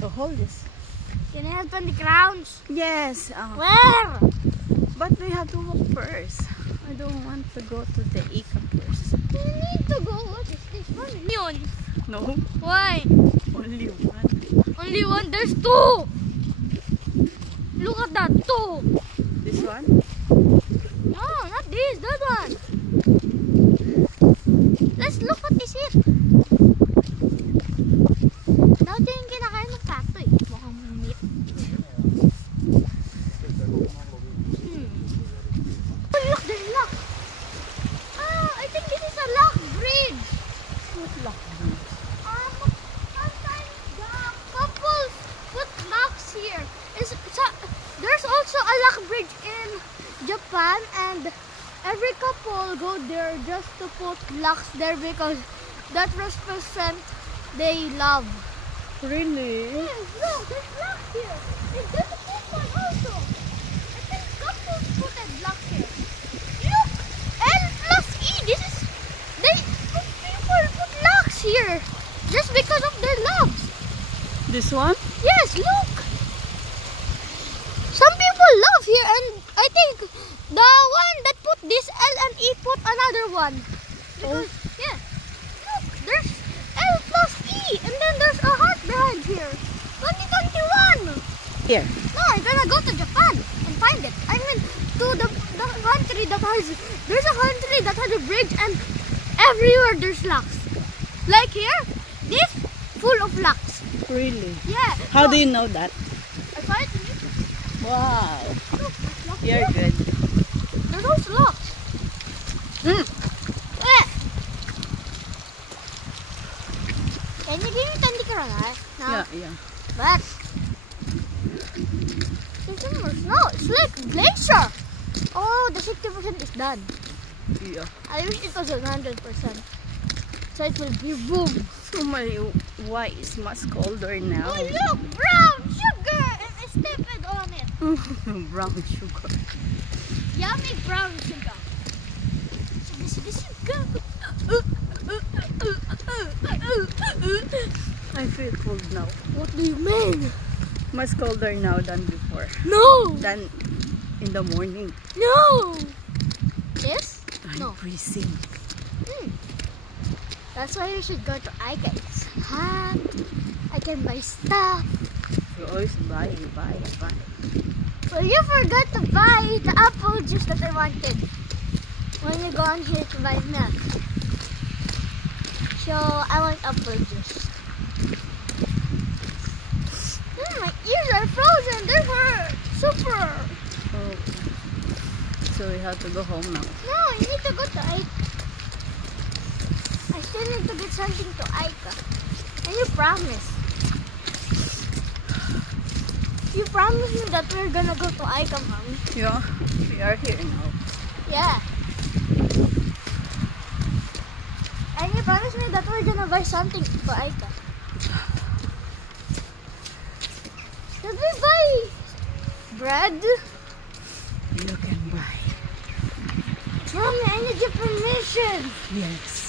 to hold this. Can I help on the grounds? Yes. Where? But we have to walk first. I don't want to go to the Ika first. We need to go. What is this one? Yun. No, Why? only one. Only one. There's two. Look at that. Two. This one? No, not this. That one. Let's look at this it. Dati yung kinakain ng pato eh. Mukhang meat. Oh look, there's lock. I think this is a lock bridge. What lock bridge? Sometimes the couples put locks here. There's also a lock bridge in Japan, and every couple go there just to put locks there because that represents they love. Really? Yes, look, there's locks here. And there's this one also. I think couples put a lock here. Look, L plus E. People put locks here just because of their loves. This one? Yes, look. Some people love here, and I think the one that put this L and E put another one. Because, yeah, look, there's L plus E, and then there's a heart behind here. 2021. Here. No, I'm gonna go to Japan and find it. I mean, to the country that there's a country that has a bridge, and everywhere there's locks. Like here, this full of locks. Really? Yeah. How so, do you know that? I find it. Wow. Look, there's locks You're here. good. There's also locks. Can you give me 20 kroner? No. Yeah. But there's no, it's like glacier. Oh, the 60% is done. Yeah. I wish it was 100%. So it will be boom. So why is much colder now? Oh look, brown sugar! And I stepped on it. Brown sugar. Yummy brown sugar. Sugar. I feel cold now. What do you mean? Much colder now than before. No! Than in the morning. No! This? I'm No. freezing. That's why you should go to IKEA. It's hot. I can buy stuff. You always buy. Well, you forgot to buy the apple juice that I wanted when you go on here to buy milk. So I want apple juice. My ears are frozen. They hurt. Super. Oh. So we have to go home now. No, you need to go to IKEA. I still need to get something to IKEA. And you promise. You promised me that we're gonna go to IKEA, Mommy. Yeah, we are here now. Yeah. And you promised me that we're gonna buy something for IKEA. Did we buy bread? You can buy. Mommy, I need your permission. Yes.